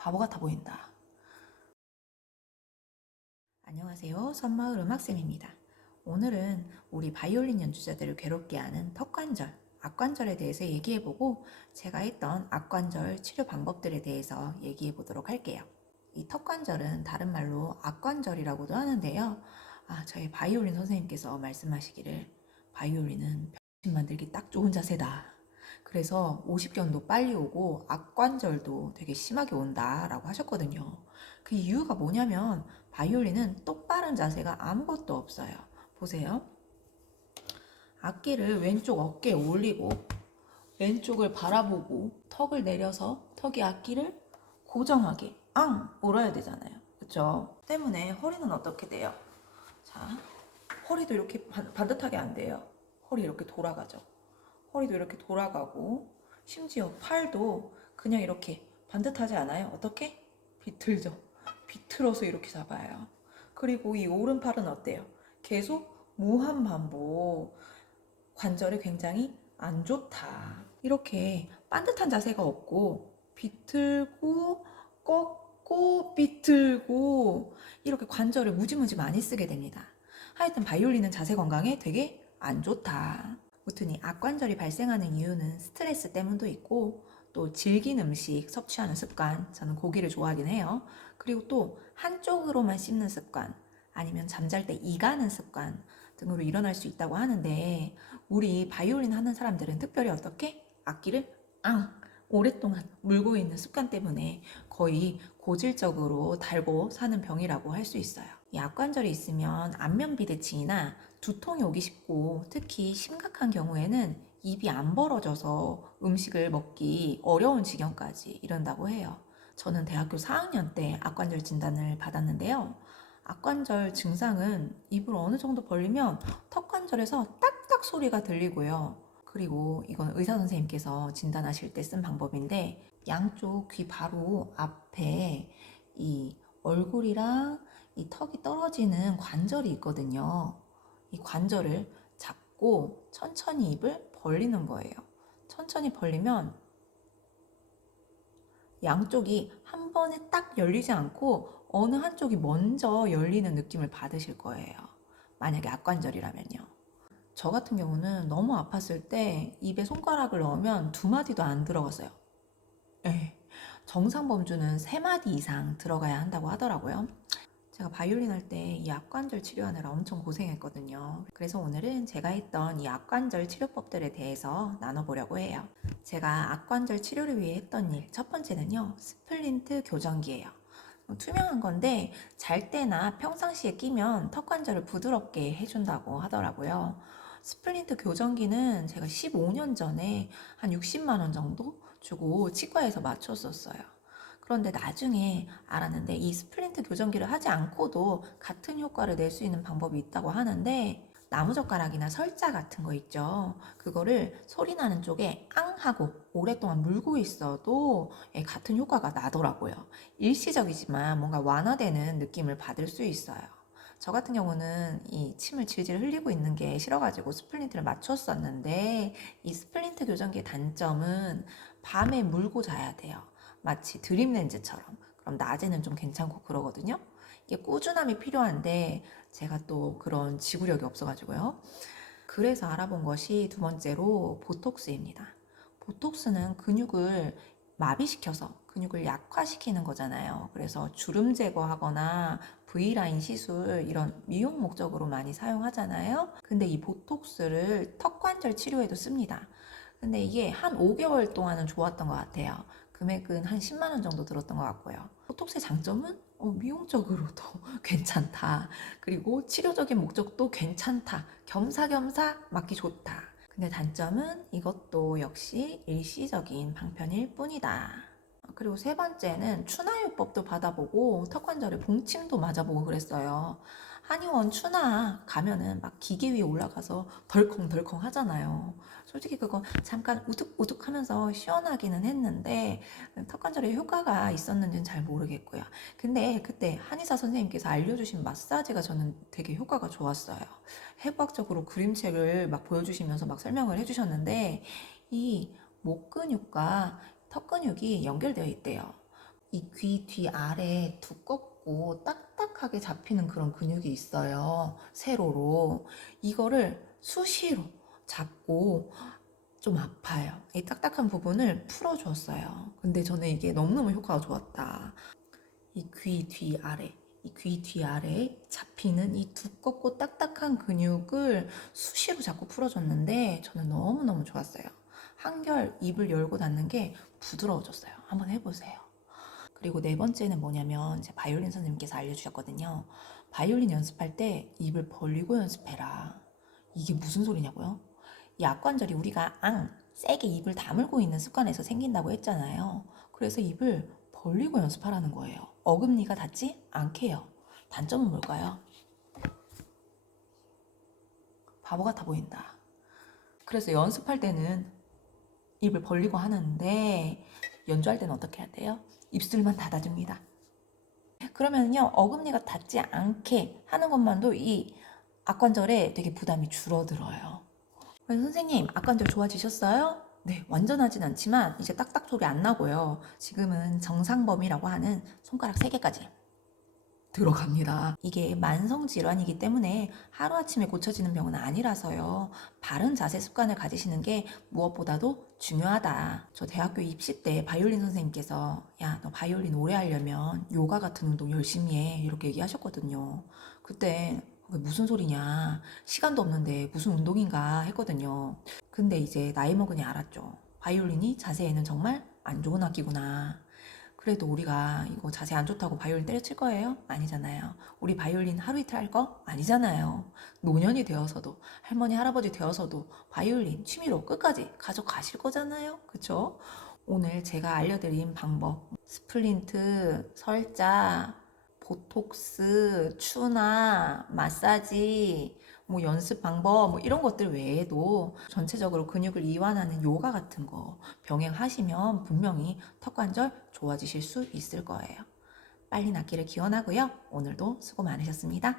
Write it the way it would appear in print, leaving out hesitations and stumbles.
바보 같아 보인다. 안녕하세요. 섬마을 음악쌤입니다. 오늘은 우리 바이올린 연주자들을 괴롭게 하는 턱관절, 악관절에 대해서 얘기해보고 제가 했던 악관절 치료 방법들에 대해서 얘기해보도록 할게요. 이 턱관절은 다른 말로 악관절이라고도 하는데요. 저희 바이올린 선생님께서 말씀하시기를 바이올린은 병신 만들기 딱 좋은 자세다. 그래서 50견도 빨리 오고 악관절도 되게 심하게 온다라고 하셨거든요. 그 이유가 뭐냐면 바이올린은 똑바른 자세가 아무것도 없어요. 보세요. 악기를 왼쪽 어깨에 올리고 왼쪽을 바라보고 턱을 내려서 턱이 악기를 고정하게 몰아야 되잖아요. 그쵸? 때문에 허리는 어떻게 돼요? 자, 허리도 이렇게 반듯하게 안 돼요. 허리 이렇게 돌아가죠. 허리도 이렇게 돌아가고 심지어 팔도 그냥 이렇게 반듯하지 않아요. 어떻게? 비틀죠. 비틀어서 이렇게 잡아요. 그리고 이 오른팔은 어때요? 계속 무한 반복. 관절이 굉장히 안 좋다. 이렇게 반듯한 자세가 없고 비틀고 꺾고 비틀고 이렇게 관절을 무지무지 많이 쓰게 됩니다. 하여튼 바이올린은 자세 건강에 되게 안 좋다. 무튼 이 악관절이 발생하는 이유는 스트레스 때문도 있고 또 질긴 음식 섭취하는 습관, 저는 고기를 좋아하긴 해요. 그리고 또 한쪽으로만 씹는 습관, 아니면 잠잘 때 이 가는 습관 등으로 일어날 수 있다고 하는데 우리 바이올린 하는 사람들은 특별히 어떻게? 악기를 오랫동안 물고 있는 습관 때문에 거의 고질적으로 달고 사는 병이라고 할 수 있어요. 이 악관절이 있으면 안면 비대칭이나 두통이 오기 쉽고 특히 심각한 경우에는 입이 안 벌어져서 음식을 먹기 어려운 지경까지 이른다고 해요. 저는 대학교 4학년 때 악관절 진단을 받았는데요. 악관절 증상은 입을 어느 정도 벌리면 턱관절에서 딱딱 소리가 들리고요. 그리고 이건 의사 선생님께서 진단하실 때 쓴 방법인데 양쪽 귀 바로 앞에 이 얼굴이랑 이 턱이 떨어지는 관절이 있거든요. 이 관절을 잡고 천천히 입을 벌리는 거예요. 천천히 벌리면 양쪽이 한 번에 딱 열리지 않고 어느 한쪽이 먼저 열리는 느낌을 받으실 거예요. 만약에 악관절이라면요. 저 같은 경우는 너무 아팠을 때 입에 손가락을 넣으면 두 마디도 안 들어갔어요. 네. 정상 범주는 세 마디 이상 들어가야 한다고 하더라고요. 제가 바이올린 할 때 이 악관절 치료하느라 엄청 고생했거든요. 그래서 오늘은 제가 했던 이 악관절 치료법들에 대해서 나눠보려고 해요. 제가 악관절 치료를 위해 했던 일, 첫 번째는요, 스플린트 교정기예요. 투명한 건데 잘 때나 평상시에 끼면 턱관절을 부드럽게 해준다고 하더라고요. 스플린트 교정기는 제가 15년 전에 한 60만 원 정도 주고 치과에서 맞췄었어요. 그런데 나중에 알았는데 이 스플린트 교정기를 하지 않고도 같은 효과를 낼 수 있는 방법이 있다고 하는데 나무젓가락이나 설자 같은 거 있죠. 그거를 소리 나는 쪽에 하고 오랫동안 물고 있어도 같은 효과가 나더라고요. 일시적이지만 뭔가 완화되는 느낌을 받을 수 있어요. 저 같은 경우는 이 침을 질질 흘리고 있는 게 싫어가지고 스플린트를 맞췄었는데 이 스플린트 교정기의 단점은 밤에 물고 자야 돼요. 마치 드림 렌즈처럼. 그럼 낮에는 좀 괜찮고 그러거든요. 이게 꾸준함이 필요한데 제가 또 그런 지구력이 없어가지고요. 그래서 알아본 것이 두 번째로 보톡스입니다. 보톡스는 근육을 마비시켜서 근육을 약화시키는 거잖아요. 그래서 주름 제거하거나 V라인 시술 이런 미용 목적으로 많이 사용하잖아요. 근데 이 보톡스를 턱관절 치료에도 씁니다. 근데 이게 한 5개월 동안은 좋았던 것 같아요. 금액은 한 10만 원 정도 들었던 것 같고요. 보톡스의 장점은 미용적으로도 괜찮다. 그리고 치료적인 목적도 괜찮다. 겸사겸사 맞기 좋다. 근데 단점은 이것도 역시 일시적인 방편일 뿐이다. 그리고 세 번째는 추나요법도 받아보고 턱관절에 봉침도 맞아보고 그랬어요. 한의원 추나 가면은 막 기계 위에 올라가서 덜컹덜컹 하잖아요. 솔직히 그거 잠깐 우둑우둑 하면서 시원하기는 했는데 턱관절에 효과가 있었는지는 잘 모르겠고요. 근데 그때 한의사 선생님께서 알려주신 마사지가 저는 되게 효과가 좋았어요. 해부학적으로 그림책을 막 보여주시면서 막 설명을 해주셨는데 이 목 근육과 턱 근육이 연결되어 있대요. 이 귀 뒤 아래 두껍고 딱딱하게 잡히는 그런 근육이 있어요. 세로로. 이거를 수시로 잡고 좀 아파요. 이 딱딱한 부분을 풀어줬어요. 근데 저는 이게 너무너무 효과가 좋았다. 이 귀 뒤 아래, 이 귀 뒤 아래 잡히는 이 두껍고 딱딱한 근육을 수시로 자꾸 풀어줬는데 저는 너무너무 좋았어요. 한결 입을 열고 닫는 게 부드러워졌어요. 한번 해보세요. 그리고 네 번째는 뭐냐면 제 바이올린 선생님께서 알려주셨거든요. 바이올린 연습할 때 입을 벌리고 연습해라. 이게 무슨 소리냐고요? 이 악관절이 우리가 세게 입을 다물고 있는 습관에서 생긴다고 했잖아요. 그래서 입을 벌리고 연습하라는 거예요. 어금니가 닿지 않게 해요. 단점은 뭘까요? 바보 같아 보인다. 그래서 연습할 때는 입을 벌리고 하는데 연주할 때는 어떻게 해야 돼요? 입술만 닫아줍니다. 그러면요, 어금니가 닿지 않게 하는 것만도 이 악관절에 되게 부담이 줄어들어요. 그래서 선생님, 악관절 좋아지셨어요? 네, 완전하진 않지만 이제 딱딱 소리 안 나고요. 지금은 정상 범위라고 하는 손가락 3개까지 들어갑니다. 이게 만성 질환이기 때문에 하루아침에 고쳐지는 병은 아니라서요. 바른 자세 습관을 가지시는 게 무엇보다도 중요하다. 저 대학교 입시 때 바이올린 선생님께서 야, 너 바이올린 오래 하려면 요가 같은 운동 열심히 해. 이렇게 얘기하셨거든요. 그때 그게 무슨 소리냐. 시간도 없는데 무슨 운동인가 했거든요. 근데 이제 나이 먹으니 알았죠. 바이올린이 자세에는 정말 안 좋은 악기구나. 그래도 우리가 이거 자세 안 좋다고 바이올린 때려칠 거예요? 아니잖아요. 우리 바이올린 하루 이틀 할 거? 아니잖아요. 노년이 되어서도 할머니 할아버지 되어서도 바이올린 취미로 끝까지 가져가실 거잖아요. 그쵸? 오늘 제가 알려드린 방법 스플린트, 설자, 보톡스, 추나, 마사지, 뭐 연습 방법 뭐 이런 것들 외에도 전체적으로 근육을 이완하는 요가 같은 거 병행하시면 분명히 턱관절 좋아지실 수 있을 거예요. 빨리 낫기를 기원하고요. 오늘도 수고 많으셨습니다.